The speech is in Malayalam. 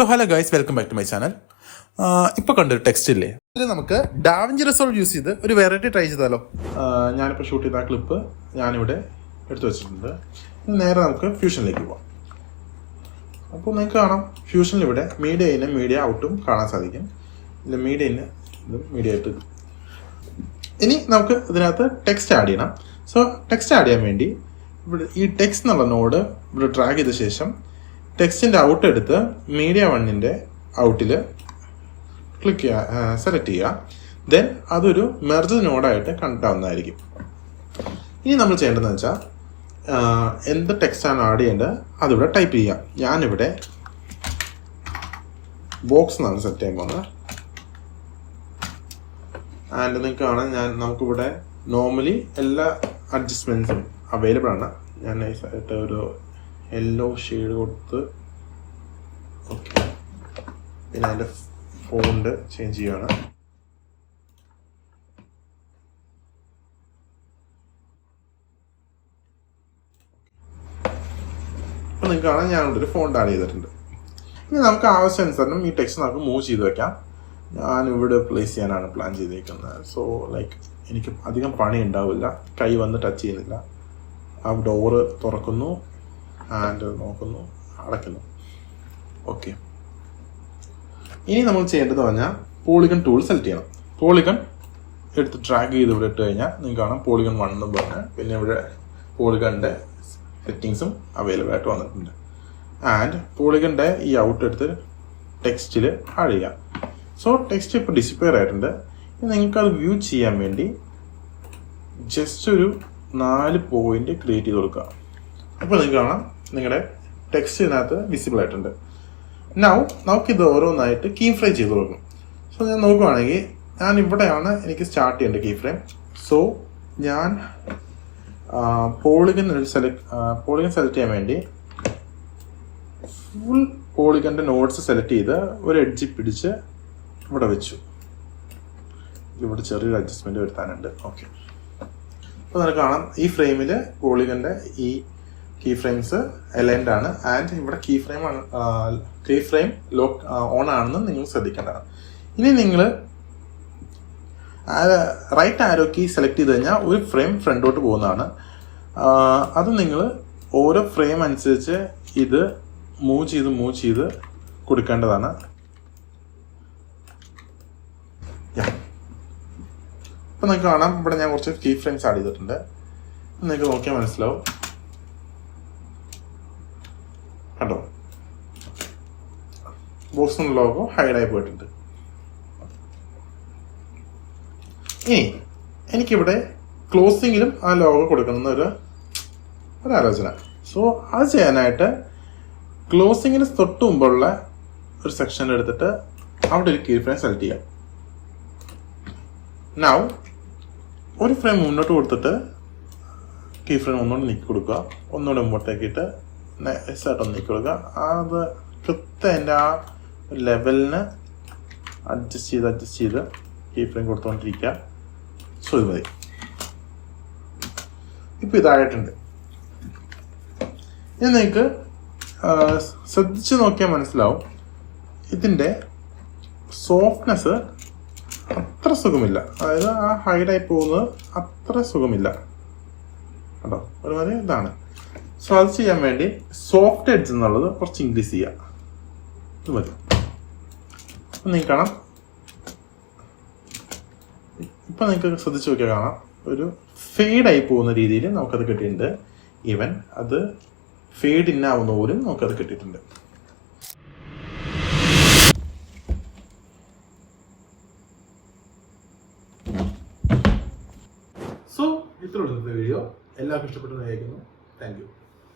So hello guys, welcome back to my channel. ഇപ്പോൾ കണ്ടൊരു ടെക്സ്റ്റ് ഇല്ലേ, അതിൽ നമുക്ക് ഡാവിഞ്ചി റിസോൾവ് യൂസ് ചെയ്ത് ഒരു വെറൈറ്റി ട്രൈ ചെയ്താലോ. ഞാനിപ്പോൾ ഷൂട്ട് ചെയ്ത ആ ക്ലിപ്പ് ഞാനിവിടെ എടുത്തു വെച്ചിട്ടുണ്ട്. നേരെ നമുക്ക് ഫ്യൂഷനിലേക്ക് പോവാം. അപ്പോൾ നിങ്ങൾക്ക് കാണാം, ഫ്യൂഷനിൽ ഇവിടെ മീഡിയ ഇന്നും മീഡിയ ഔട്ടും കാണാൻ സാധിക്കും. ഇല്ല, മീഡിയ ഇന്ന് ഇതും മീഡിയ ഔട്ട്. ഇനി നമുക്ക് ഇതിനകത്ത് ടെക്സ്റ്റ് ആഡ് ചെയ്യണം. സോ ടെക്സ്റ്റ് ആഡ് ചെയ്യാൻ വേണ്ടി ഇവിടെ ഈ ടെക്സ്റ്റ് എന്നുള്ള നോഡ് ഇവിടെ ഡ്രാഗ് ചെയ്ത ശേഷം ടെക്സ്റ്റിൻ്റെ ഔട്ട് എടുത്ത് മീഡിയ വണ്ണിൻ്റെ ഔട്ടിൽ ക്ലിക്ക് ചെയ്യുക, സെലക്ട് ചെയ്യുക. ദെൻ അതൊരു മെർജ് നോഡായിട്ട് കണക്ട് ആവുന്നതായിരിക്കും. ഇനി നമ്മൾ ചെയ്യേണ്ടതെന്ന് വെച്ചാൽ എന്ത് ടെക്സ്റ്റാണ് ആഡ് ചെയ്യേണ്ടത് അതിവിടെ ടൈപ്പ് ചെയ്യാം. ഞാനിവിടെ ബോക്സ് എന്നാണ് സെറ്റ് ചെയ്യാൻ പോകുന്നത്. ആൻഡ് നിങ്ങൾക്ക് കാണാം, നമുക്കിവിടെ നോർമലി എല്ലാ അഡ്ജസ്റ്റ്മെൻറ്റ്സും അവൈലബിൾ ആണ്. ഞാൻ നൈസായിട്ട് ഒരു യെല്ലോ ഷെയ്ഡ് കൊടുത്ത്, ഓക്കെ. പിന്നെ അതിൻ്റെ ഫോണ്ട് ചേഞ്ച് ചെയ്യുകയാണ്. അപ്പോൾ നിങ്ങൾക്ക് കാണാൻ ഞാനിവിടെ ഒരു ഫോണ്ട് ആഡ് ചെയ്തിട്ടുണ്ട്. ഇനി നമുക്ക് ആവശ്യാനുസരണം ഈ ടെക്സ്റ്റ് നമുക്ക് മൂവ് ചെയ്ത് വെക്കാം. ഞാനിവിടെ പ്ലേസ് ചെയ്യാനാണ് പ്ലാൻ ചെയ്തേക്കുന്നത്. സോ ലൈക്ക് എനിക്ക് അധികം പണി ഉണ്ടാവില്ല, കൈ വന്ന് ടച്ച് ചെയ്യുന്നില്ല. ആ ഡോറ് തുറക്കുന്നു, ആൻഡ് നോക്കുന്നു, അടയ്ക്കുന്നു. ഓക്കെ. ഇനി നമ്മൾ ചെയ്യേണ്ടത് പറഞ്ഞാൽ പോളിഗൺ ടൂൾ സെലക്ട് ചെയ്യണം. പോളിഗൺ എടുത്ത് ഡ്രാഗ് ചെയ്ത് ഇവിടെ ഇട്ട് കഴിഞ്ഞാൽ നിങ്ങൾക്ക് കാണാം പോളിഗൺ 1 എന്നും പറഞ്ഞ് പിന്നെ ഇവിടെ പോളിഗണിൻ്റെ സെറ്റിങ്സും അവൈലബിൾ ആയിട്ട് വന്നിട്ടുണ്ട്. ആൻഡ് പോളിഗണിൻ്റെ ഈ ഔട്ട് എടുത്ത് ടെക്സ്റ്റിൽ ആഡ് ചെയ്യാം. സോ ടെക്സ്റ്റ് ഇപ്പോൾ ഡിസ്പ്ലേ ആയിട്ടുണ്ട്. നിങ്ങൾക്കത് വ്യൂ ചെയ്യാൻ വേണ്ടി ജസ്റ്റ് ഒരു 4 പോയിന്റ് ക്രിയേറ്റ് ചെയ്ത് കൊടുക്കുക. അപ്പോൾ നിങ്ങൾക്ക് കാണാം നിങ്ങളുടെ ടെക്സ്റ്റ് ഇതിനകത്ത് വിസിബിൾ ആയിട്ടുണ്ട്. നമുക്കിത് ഓരോന്നായിട്ട് കീ ഫ്രെയിം ചെയ്ത് കൊടുക്കും. സോ ഞാൻ നോക്കുകയാണെങ്കിൽ ഞാൻ ഇവിടെയാണ് എനിക്ക് സ്റ്റാർട്ട് ചെയ്യേണ്ടത് കീ ഫ്രെയിം. സോ ഞാൻ പോളിഗൺ സെലക്ട് ചെയ്യാൻ വേണ്ടി ഫുൾ പോളിഗണിൻ്റെ നോട്ട്സ് സെലക്ട് ചെയ്ത് ഒരു എഡ്ജ് പിടിച്ച് ഇവിടെ വെച്ചു. ഇവിടെ ചെറിയൊരു അഡ്ജസ്റ്റ്മെൻറ്റ് വരുത്താനുണ്ട്. ഓക്കെ. അപ്പോൾ നമുക്ക് കാണാം ഈ ഫ്രെയിമിൽ പോളിഗണിൻ്റെ ഈ കീ ഫ്രെയിംസ് അലൈൻഡ് ആണ്. ആൻഡ് ഇവിടെ കീ ഫ്രെയിം ലോക്ക് ഓൺ ആണെന്ന് നിങ്ങൾ ശ്രദ്ധിക്കേണ്ടതാണ്. ഇനി നിങ്ങൾ റൈറ്റ് ആരോ കീ സെലക്ട് ചെയ്ത് കഴിഞ്ഞാൽ ഒരു ഫ്രെയിം ഫ്രണ്ടോട്ട് പോകുന്നതാണ്. അത് നിങ്ങൾ ഓരോ ഫ്രെയിം അനുസരിച്ച് ഇത് മൂവ് ചെയ്ത് കൊടുക്കേണ്ടതാണ്. ഇപ്പം നിങ്ങൾക്ക് കാണാം, ഇവിടെ ഞാൻ കുറച്ച് കീ ഫ്രെയിംസ് ആഡ് ചെയ്തിട്ടുണ്ട്. നിങ്ങൾക്ക് നോക്കിയാൽ മനസ്സിലാവും. കണ്ടോ, ബോക്സിനുള്ള ലോഗോ ഹൈഡായി പോയിട്ടുണ്ട്. ഇനി എനിക്കിവിടെ ക്ലോസിങ്ങിലും ആ ലോഗോ കൊടുക്കുന്ന ഒരു ആലോചന. സോ അത് ചെയ്യാനായിട്ട് ക്ലോസിങ്ങിന് തൊട്ട് മുമ്പുള്ള ഒരു സെക്ഷൻ എടുത്തിട്ട് അവിടെ ഒരു കീ ഫ്രെയിം സെലക്ട് ചെയ്യാം. നൗ ഒരു ഫ്രെയിം മുന്നോട്ട് കൊടുത്തിട്ട് കീ ഫ്രെയിം ഒന്നുകൂടെ നീക്കി കൊടുക്കുക. ഒന്നുകൂടെ മുമ്പോട്ടേക്കിട്ട് നൈസായിട്ടൊന്ന് നീക്കി കൊടുക്കുക. അത് കൃത്യം എൻ്റെ ആ ലെവലിന് അഡ്ജസ്റ്റ് ചെയ്ത് കീ ഫ്രെയിം കൊടുത്തുകൊണ്ടിരിക്കുക. സോ ഇത് മതി. ഇപ്പോൾ ഇതായിട്ടുണ്ട്. ഇനി നിങ്ങൾക്ക് ശ്രദ്ധിച്ച് നോക്കിയാൽ മനസ്സിലാവും ഇതിൻ്റെ സോഫ്റ്റ്നെസ് അത്ര സുഖമില്ല. അതായത് ആ ഹൈഡായി പോകുന്നത് അത്ര സുഖമില്ല. കേട്ടോ, ഒരുമാതിരി ഇതാണ്. സോ അത് ചെയ്യാൻ വേണ്ടി സോഫ്റ്റ് എഡ്ജ് എന്നുള്ളത് കുറച്ച് ഇൻക്രീസ് ചെയ്യുക. ഇത് മതി. അപ്പം നിങ്ങൾക്ക് കാണാം, ഇപ്പം നിങ്ങൾക്ക് ശ്രദ്ധിച്ച് നോക്കിയാൽ കാണാം ഒരു ഫെയ്ഡായി പോകുന്ന രീതിയിൽ നമുക്കത് കിട്ടിയിട്ടുണ്ട്. ഈവൻ അത് ഫെയ്ഡ് ഇൻ ആവുന്ന പോലും നമുക്കത് കിട്ടിയിട്ടുണ്ട്. സോ ഇത്രയുള്ള വീഡിയോ എല്ലാവർക്കും ഇഷ്ടപ്പെട്ടെന്ന് വിചാരിക്കുന്നു. Thank you.